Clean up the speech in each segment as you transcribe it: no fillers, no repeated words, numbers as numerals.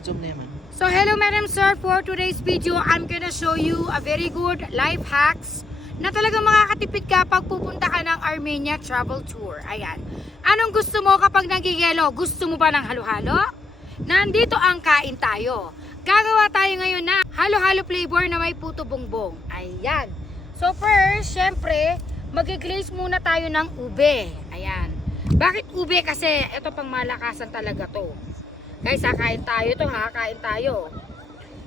Zoom na yaman. So hello madam sir, for today's video I'm gonna show you a very good life hacks na talagang makakatipid ka pag pupunta ka ng Armenia travel tour. Ayan. Anong gusto mo kapag nagigelo? Gusto mo ba ng halo-halo? Nandito ang kain tayo. Gagawa tayo ngayon na halo-halo flavor na may puto bongbong. Ayan. So first, syempre, mag-glaze muna tayo ng ube. Ayan. Bakit ube? Kasi ito pang malakasan talaga to. Guys, kakain tayo to, kakain tayo.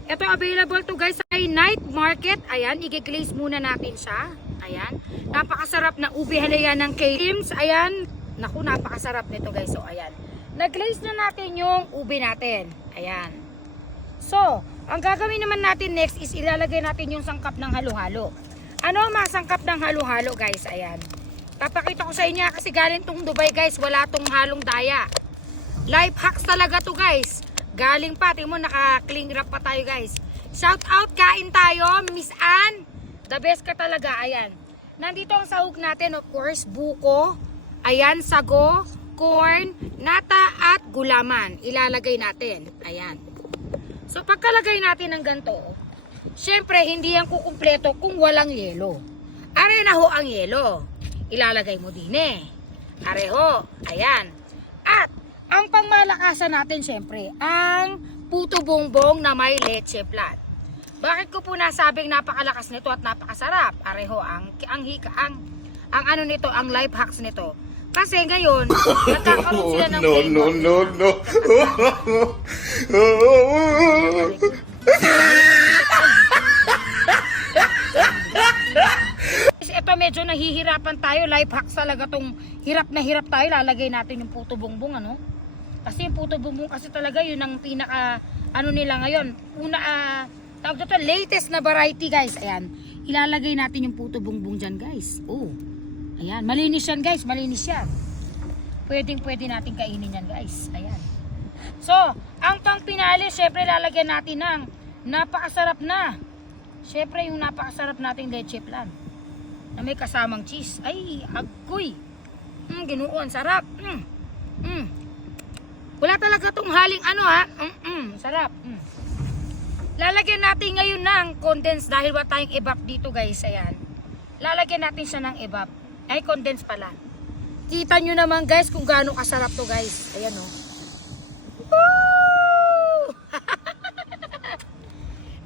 Ito available to guys sa night market. Ayan, i-glaze muna natin siya. Ayan. Napakasarap na ube halaya ng K-Teams. Ayan. Naku, napakasarap nito guys. So, ayan. Nag-glaze na natin yung ube natin. Ayan. So, ang gagawin naman natin next is ilalagay natin yung sangkap ng halo-halo. Ano ang masangkap ng halo-halo guys? Ayan. Papakita ko sa inyo kasi galing tong Dubai guys. Wala tong halong daya. Life hacks talaga to guys. Galing pa, tingin mo naka-cling wrap pa tayo guys. Shout out, kain tayo, Miss Ann. The best ka talaga, ayan. Nandito ang sahog natin, of course, buko, ayan, sago, corn, nata at gulaman. Ilalagay natin, ayan. So pagkalagay natin ng ganito, syempre hindi yan kukumpleto kung walang yelo. Are na ho ang yelo. Ilalagay mo din eh. Areho, ayan. At ang pangmalakasan natin syempre, ang puto bongbong na may leche flan. Bakit ko po nasabing napakalakas nito at napakasarap? Areho, ang ano nito, ang life hacks nito. Kasi ngayon, nagkakaroon sila ng No. Ito medyo nahihirapan tayo, life hacks talaga tong hirap na hirap tayo, lalagay natin yung puto bongbong ano. Kasi yung puto bongbong kasi talaga yun ang pinaka ano nila ngayon. Tawag dito, latest na variety guys. Ayan, ilalagay natin yung puto bongbong dyan guys. Oh, ayan, malinis yan guys, malinis yan. Pwede natin kainin yan guys. Ayan. So, ang pang pinali, syempre lalagyan natin ng napakasarap na. Syempre yung napakasarap nating leche flan na may kasamang cheese. Ay, agoy. Ginuon, sarap. Wala talaga tong haling ano ha. Sarap. Lalagyan natin ngayon ng condense dahil wala tayong evap dito guys. Ayan. Lalagyan natin siya ng evap. Ay, condense pala. Kita nyo naman guys kung gaano kasarap to guys. Ayan o. Woo!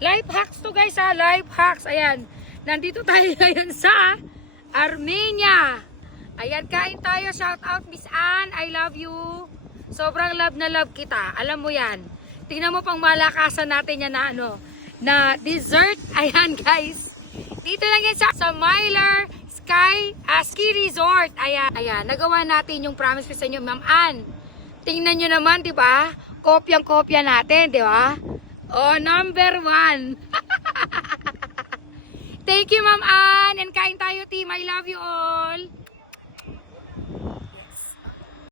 Life hacks to guys ha. Life hacks. Ayan. Nandito tayo ngayon sa Armenia. Ayan, kain tayo. Shout out Miss Ann. I love you. Sobrang love na love kita. Alam mo yan. Tingnan mo pang malakasan natin yan na ano, na dessert. Ayan guys. Dito lang yan sa Myler Ski Resort. Ayan. Nagawa natin yung promise ko sa inyo, Ma'am Ann. Tingnan nyo naman, di ba? Kopyang-kopya natin, di ba? Oh, number 1. Thank you, Ma'am Ann. And kain tayo, team. I love you all.